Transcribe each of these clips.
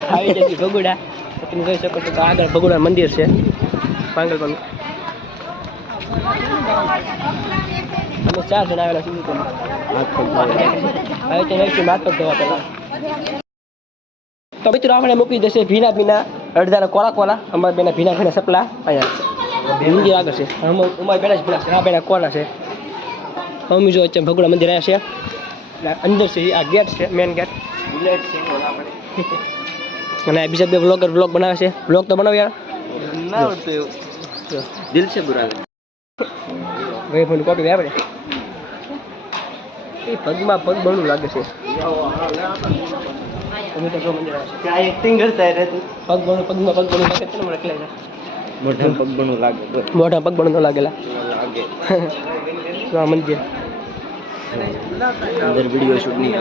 આવી જશે ભગુડા. તમે જોઈ શકો છો તો આગળ ભગુડા મંદિર છે પાંગલપાનું. અમે 4 જણા આવેલા છીએ. હવે ત્યાં માથ પગ ધોવા પેલા તો મિત્રો આપણે મૂકી દેશે ભીના અડધાના કોલા અમારા બેના ભીના સપલા અહીંયા મંદિર આગળ છે. અમારા બેના જ ભીના છે, આ બેના કોલા છે. અમે જો અત્યારે ભગુડા મંદિર આવ્યા છે, અંદર છે આ ગેટ છે, મેન ગેટ બુલેટ છે. અને બીજા બે વ્લોગર વ્લોગ બનાવે છે. વ્લોગ તો બનાવ યાર ના આવડતું દિલ છે બુરા ભાઈ ફોન કોપી આપણે એ પગમાં પગ બળું લાગે છે. અમે તો મંદિર આવ્યા છે એક્ટિંગ કરતા રહે પગમાં પગ બળું લાગે છે ને મને એટલે મોઢા પગ બળું લાગે મોઢા પગ બળું ન લાગેલા લાગે તો આ મંદિર અંદર વિડિયો શૂટ નહીં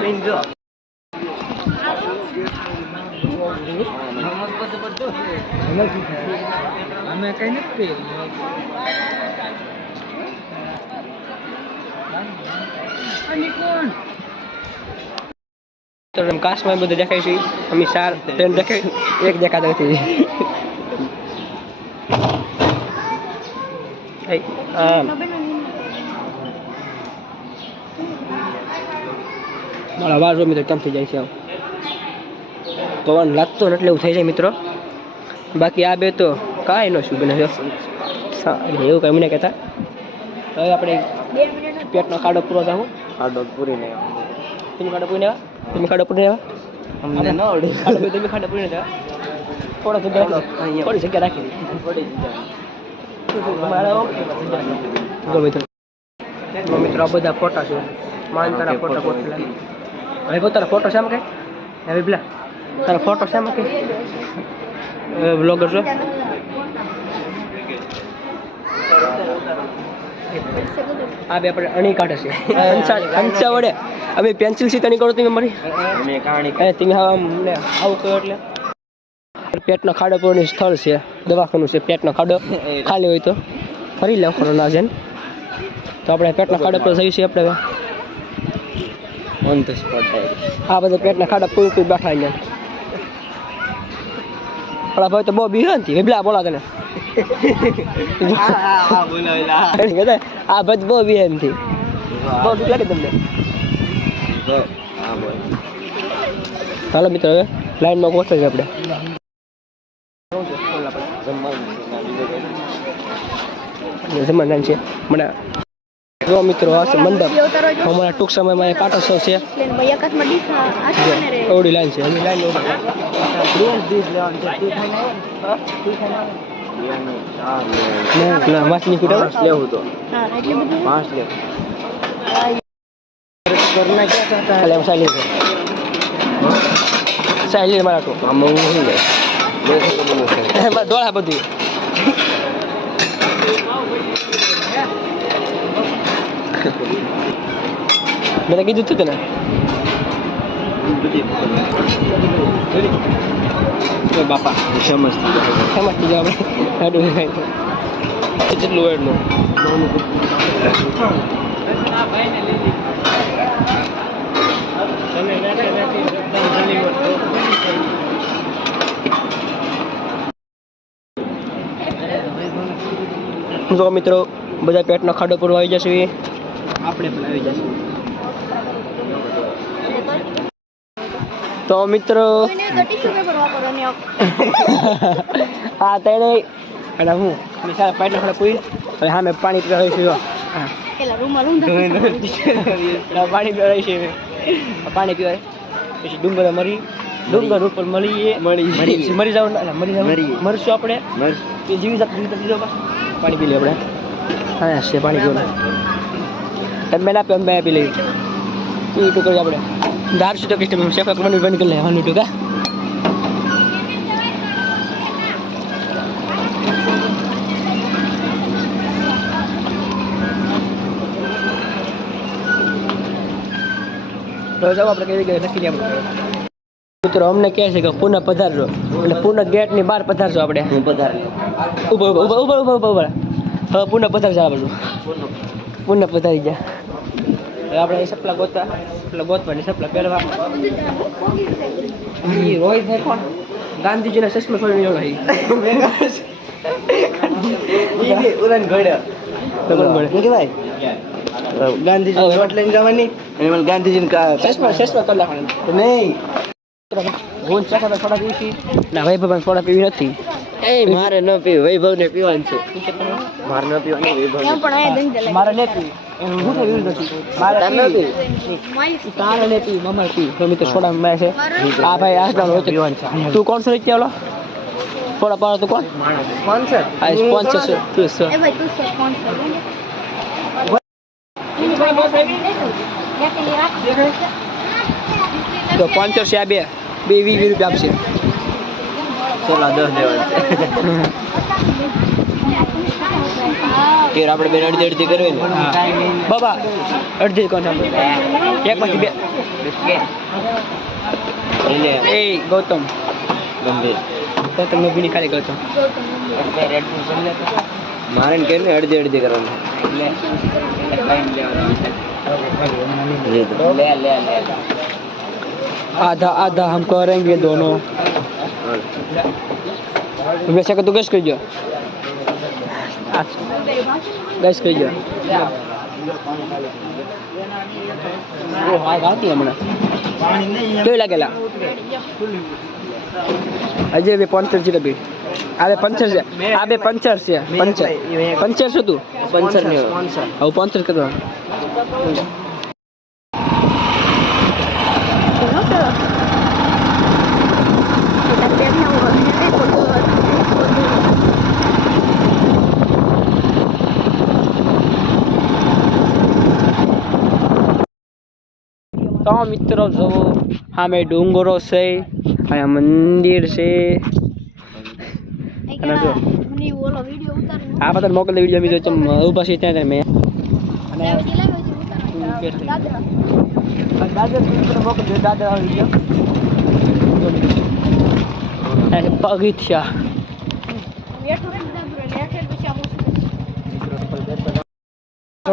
અમે કઈ નથી કાશમાં બધું દેખાય છે. અમે 4 ટ્રેન દેખાય, એક દેખાતા નથી. મારા વાર મિત્રો કેમ થઈ જાય છે, પવન લાગતો ને એટલે એવું થઈ જાય મિત્રો. બાકી આ બે તો કાંઈ ન શું બને છે એવું કંઈ મને કહેતા. હવે આપણે પેટનો ખાડો પૂરો થાવું. ખાડો પૂરીને તમે ખાડો પૂરીને આવ્યા, તમે ખાડો પૂરીને આવ્યા, અમને ન આવડે. તમે ખાડો પૂરીને આવ્યા, થોડી જગ્યા રાખી મિત્રો. આ બધા ફોટા છે, માનતાના ફોટા પોતેલા. હવે પોતાના ફોટો છે એમ કે હવે પેલા તારા ફોટો છે એમ કે બ્લોગર છો. આ બે આપણે અણી કાઢે છે અંચા વડે. હવે પેન્સિલ થી તણી કરો તમે મારી તમે આવું કહો એટલે પેટનો ખાડો પૂરનું સ્થળ છે, દવાખાનું છે. પેટનો ખાડો ખાલી હોય તો ફરી લેવાનો ના છે. તો આપણે પેટના ખાડા પર જઈએ છીએ. આપણે ઓન ધ સ્પોટ આ બધા પેટના ખાડા પૂરી બેઠા અહીંયા. આપણા ભાઈ તો બહુ બિહાનથી વેબલા બોલા તને આ ભાઈ બહુ બિહાનથી બહુ દુઃખ લાગે તમને. ચાલો મિત્રો હવે લાઈનમાં પહોંચે છે આપણે. જમવાનું છે મને જો મિત્રો આ છે મંડપ. અમારા ટૂંક સમયમાં પાટોત્સવ છે. ઓડી લાઈન છે એની લાઈન માછલી કુટા લેવું તો પાંચ લે સાયલી મારા તો ડોળા બધું મેં કીધું હતું તને બાપા સમજતી જાવ આપણે જેટલું એટલું જો મિત્રો બધા પેટનો ખાડો પૂરવા આવી જશે. આપણે પણ આવી જશે. તો મિત્રો હા તેને અને હું મિસાલ પેટનો ખાડો પૂરી હવે હા મેં પાણી પીવા રહીશું. પાણી પીવા રહીશું. પાણી પીવાય પછી ડુંગર ઉપર મરી જાવ મરશું આપણે જીવી જતો પાણી પી લે આપણે. હા છે પાણી પીવાનું તમે ના પી અમે પી લઈએ. એ ટુકડી આપણે દાર શું તો કસ્ટમ શેફ બંધ કરી લેવાનું ટૂંકા. તો જાવ આપણે કઈ જગ્યાએ નક્કી મિત્રો અમને કહે છે કે પુનઃ પધારજો એટલે પુનઃ ગેટની બહાર પધારજો. આપણે ઉભા હવે પુનઃ પધારજો. આ બધું પુનઃ પધારી ગયા. હવે આપણે સપલા ગોતવાની સપલા પહેરવા રોહિત ભાઈ કોણ ગાંધીજીના ચશ્મા છોડીને એવડો હઈ ઉલન ઘડ્યો કે ભાઈ ગાંધીજી વોટ લઈને જવાની અને મને ગાંધીજીને ચશ્મા કરી નાખવાના નહીં હું ચશ્મા થોડા પીવી છી ના વૈભવ થોડા પીવી નથી એ મારે ન પીવું વૈભવને પીવાનું છે મારે ન પીવાનું વૈભવ મારે નહીં પીવી એનું હું થઈ નથી મારે તારે નહીં પીવી મમ્મા પી તો મિત્રો થોડા મેં છે આ ભાઈ આ પીવાનું છે તું કોણ છો રીતે ઓલો થોડા પાડો તું કોણ સ્પોન્સર આ સ્પોન્સર છે તું છે તો 500 છે આ બે 20 રૂપિયા આપશે ચલો 10 દેવાનું છે આપણે બેન અડધી કરવી ને બાબા અડધી કોણ આપણે એક માંથી બે એ ગૌતમ ગંભીર ગૌતમ બીડી ખાલી ગૌતમ મારે કે ને અડધી કરવાનું आधा आधा हम करेंगे दोनों वैसे का तू गैस कर जो गैस कर जो वो हाय गाती है मना तो लगेला अजय बे पंचर जी लबी अरे पंचर से आबे पंचर से पंचर से तू સ્પોન્સર ને સ્પોન્સર अब पंचर कर दो तो मित्रों जो हमें डूंगरो से अँ मंदिर से आ बता मोकल वीडियो में जो ऊपर से ત્યાં મેં અને દાદા મોકલ દે દાદા વિડિયો એ પગથિયા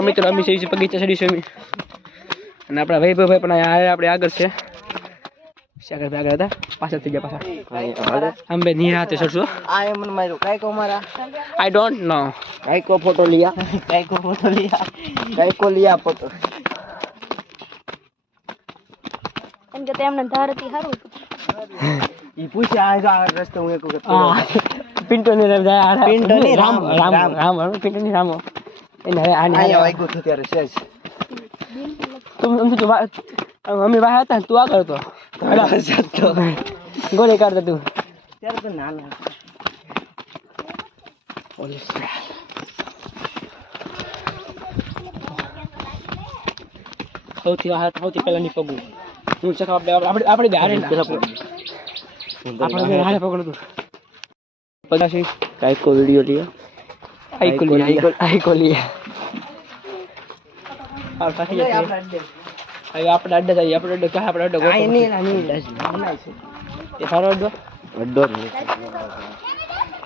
મિત્રો અમે છે પગથિયા ચડી છે અને આપણા વૈભવભાઈ પણ આપણે આગળ છે આગળ હતા પાછળ થઈ ગયા પાછા અંબે નિરાતે ચડશું આ એમ માર્યો કાઈકો મારા આઈ ડોન્ટ નો કાઈકો ફોટો લિયા કાઈકો લિયા ફોટો એમ કે તેમને ધારતી હારું ઈ પૂછે આ રસ્તો હું એક વખત પિન્ટો ને જાય પિન્ટો ની રામ પિન્ટો ની રામો એને હવે આને આયા વાગ્યો તો ત્યારે સેજ તું અમે બહાર હતા તું આગળ હતો ગોળી કાઢતા તું ત્યારે તો નાના સૌથી પહેલા ની પગું હું ચક આપણે બે હારે આપણે હારે પગલું તું પછી કાઈકો વિડિયો લિયો આઈકો લિયા આપણે અડ્ડા જઈએ આપણે અડ્ડો ક્યાં આપણે અડ્ડો એ સારો અડ્ડો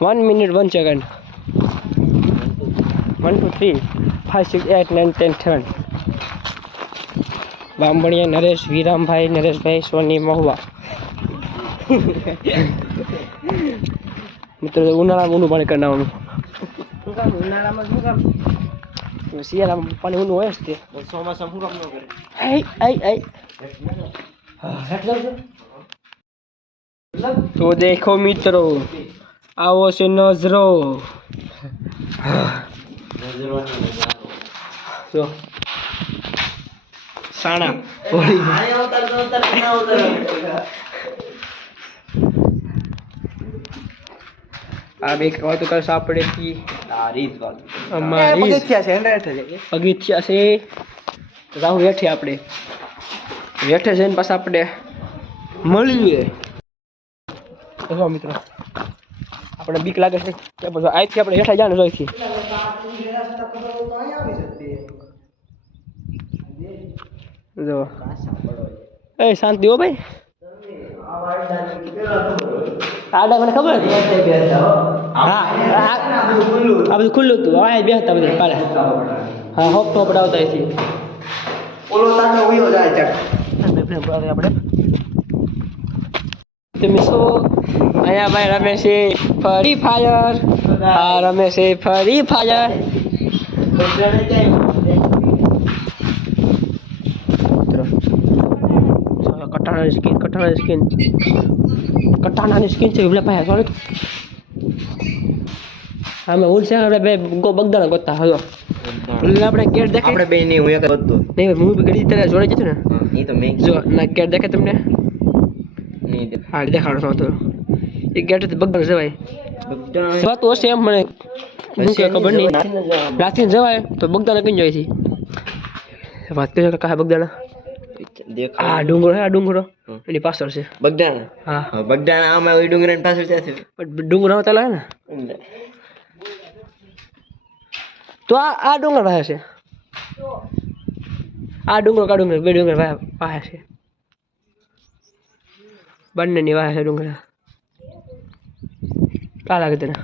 1 minute 1 second 1 2 3 5 6 8 9 10 11 બામણિયા નરેશ વિરામભાઈ નરેશભાઈ સોની મહુવા મિત્રો ઉનાળામાં ઊનું પાણી કરનાવાનું ઉનાળામાં શું કામ શિયાળામાં પાણી ઊનું હોય જ તે ચોમાસામાં શું કામ ન કરે તો દેખો મિત્રો આવો છે નજરો જો સાણા આ બે કહેવાય તો કરશે આપણે કી અમારી પગથિયા છે રાહુ હેઠે આપણે હેઠે જઈને પાછા આપણે મળીએ જો મિત્રો આપણે બીક લાગે છે કે પછી અહીંથી આપણે હેઠા જાને જોઈથી જો એ શાંતિ હો ભાઈ આડા મને ખબર હતી હા આ બધું ખુલ્લું હતું આ બેસતા બધા પાડે હા હોપ ટોપ પડાવતા અહીંથી ઓલો તાનો ઉયો જાય ચક આપણે તમે શું અહીંયા ભાઈ રમે છે ફ્રી ફાયર આ રમે છે ફ્રી ફાયર કટાણાની સ્કીન છે એટલે ભાઈ સોરી હા મેં ઉલસે આપણે બે બગદાણા ગોતા હલો એટલે આપણે કેટ દેખે આપણે બે નહીં હું એક બધું નહીં હું બી ઘડી તને જોડે જતો ને એ તો મેં જો ના કેટ દેખે તમને નહીં હા દેખાડો તો એ ગેટ બગદાણા જવાય વાત તો હશે એમ મને હું કે ખબર નહીં રાત્રે જવાય તો બગદાણા કઈ જાય છે વાત કરીએ કે કાહે બગદાણા આ ડુંગરો હે આ ડુંગરો એની પાછળ છે બગદાણા હા બગદાણા આમાં ઓય ડુંગરાની પાછળ છે પણ ડુંગરો તલા હે ને તો આ ડુંગર વાહે છે આ ડુંગરો કા ડુંગર બે ડુંગર વાહે છે બંનેની વાહે છે ડુંગર કા લાગે તને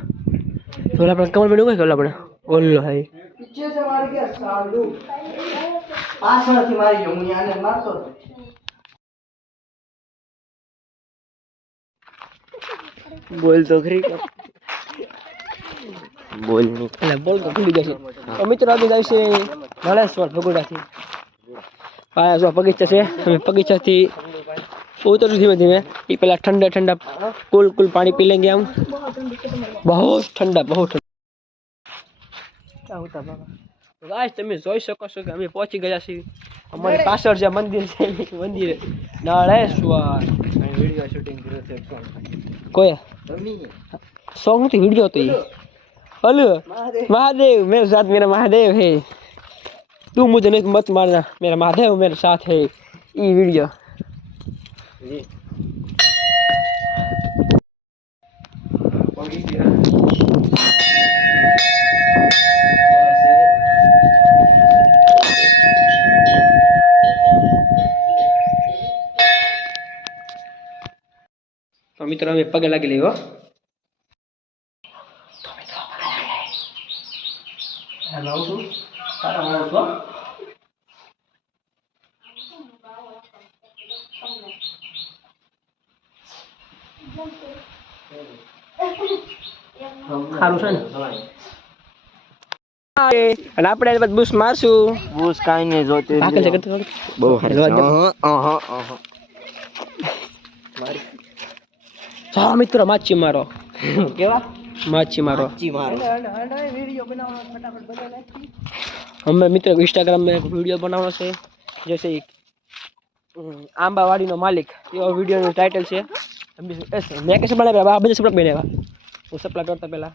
ઓલા આપણે કમર ડુંગર કે ઓલા આપણે ઓલો હે પાછળથી મારી ગયો હું આને મારતો બોલ તો ખરી બોલ નહીં એટલે બોલ તો ભૂલી જશે તો મિત્રો આવી જાય છે નળેશ્વર ભગોડાથી પાયા જો બગીચા છે અમે બગીચાથી ઉતરું ધીમે ધીમે એ પેલા ઠંડા ઠંડા કુલ પાણી પી લેंगे हम बहुत ठंडा बहुत क्या होता बाबा गाइस તમે જોઈ શકો છો કે અમે પહોંચી ગયા છીએ અમારી પાછળ જે મંદિર છે મંદિર નળેશ્વર વિડિયો શૂટિંગ કર્યો છે કોઈ सॉन्ग नहीं वीडियो तो ये हेलो महादेव मेरे साथ मेरा महादेव है तू मुझे नहीं मत मारना मेरा महादेव मेरे साथ है ये वीडियो तो मित्रों में पग लगे ले हो हेलो तू सारा हो तो સારું છે ને અને આપણે પછી બૂસ મારશું બૂસ કાઈ નહીં જોતી ભાગલ છે કરતો બહુ હા મિત્રો માછી મારો કેવા માછી મારો જી મારો हमें मित्र इंस्टाग्राम में वीडियो बनाना है जैसे आंबावाड़ी नो मालिक ये वीडियो नो टाइटल है मैं कैसे बनाया बने वो सप्लाई करता पहला